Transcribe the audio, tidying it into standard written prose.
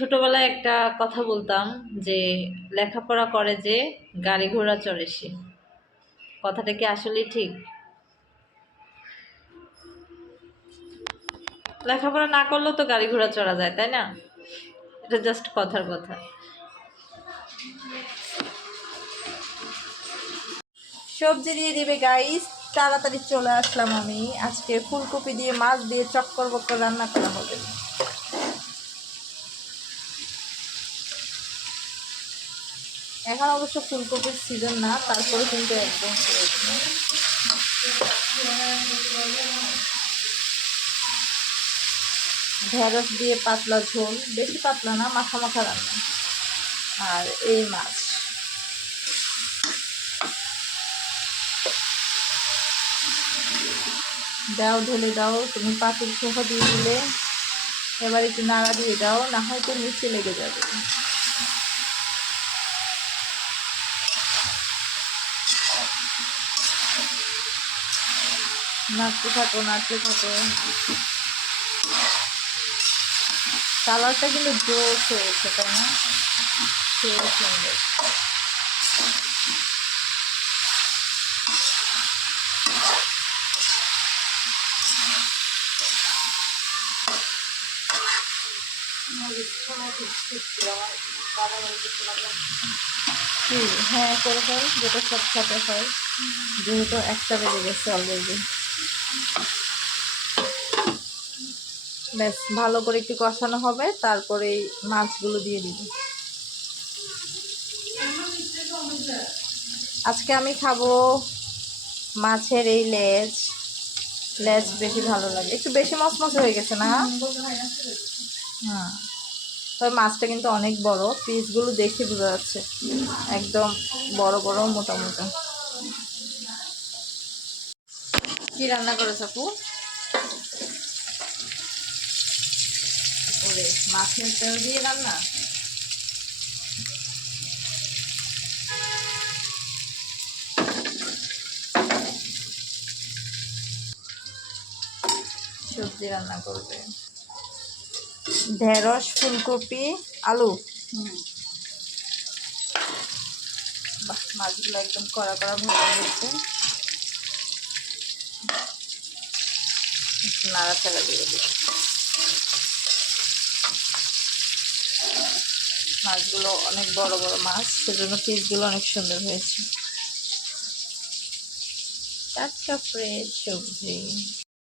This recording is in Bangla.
ছোটবেলায় একটা কথা বলতাম যে লেখাপড়া করে যে গাড়ি ঘোড়া চড়ে সে। কথাটা কি আসলেই ঠিক? লেখাপড়া না করলেও তো গাড়ি ঘোড়া চড়া যায়, তাই না? এটা জাস্ট কথার কথা। সবজি দিয়ে দিবে গাইস। তাড়াতাড়ি চলে আসলাম আমি। আজকে ফুলকপি দিয়ে মাছ দিয়ে চক্কর বক্কর রান্না করা হবে। এখন অবশ্য ফুলকপির সিজন না, তারপরে কিন্তু একদম ফ্রেশ। ঢেঁড়স দিয়ে পাতলা ঝোল, বেশি পাতলা না, মাখা মাখা রান্না। আর এই মাছ দাও, ঢেলে দাও। তুমি পাতিল সহ দিয়ে দিলে, এবার একটু নাড়া দিয়ে দাও, না হয়তো নিচে লেগে যাবে। নাড়তে থাকো, নাড়তে থাকো। কালারটা কিন্তু জোস হয়েছে, তাই না? সেই সুন্দর। হ্যাঁ, করে ফেল, যেটা সব সাথে হয়, যেহেতু একটা বেজে গেছে অলরেডি। ব্যাস, ভালো করে একটু কষানো হবে, তারপরে এই মাছগুলো দিয়ে দিব। আজকে আমি খাবো মাছের এই লেজ। লেজ বেশি ভালো লাগে, একটু বেশি মচমচে হয়ে গেছে না? হ্যাঁ, তবে মাছটা কিন্তু অনেক বড়, পিসগুলো দেখে বোঝা যাচ্ছে একদম বড় বড় মোটা মোটা। কি রান্না করেছ আপু? ওরে, মাছের তেল দিয়ে রান্না? সবজি রান্না করবে? ঢেঁড়স, ফুলকপি, আলু। বাহ, মাছগুলো একদম কড়া কড়া ভাজা হয়েছে। নাড়াচাড়া দিয়ে দিই। মাছগুলো অনেক বড় বড় মাছ, সেজন্য পিসগুলো অনেক সুন্দর হয়েছে। টাটকা ফ্রেশ সবজি।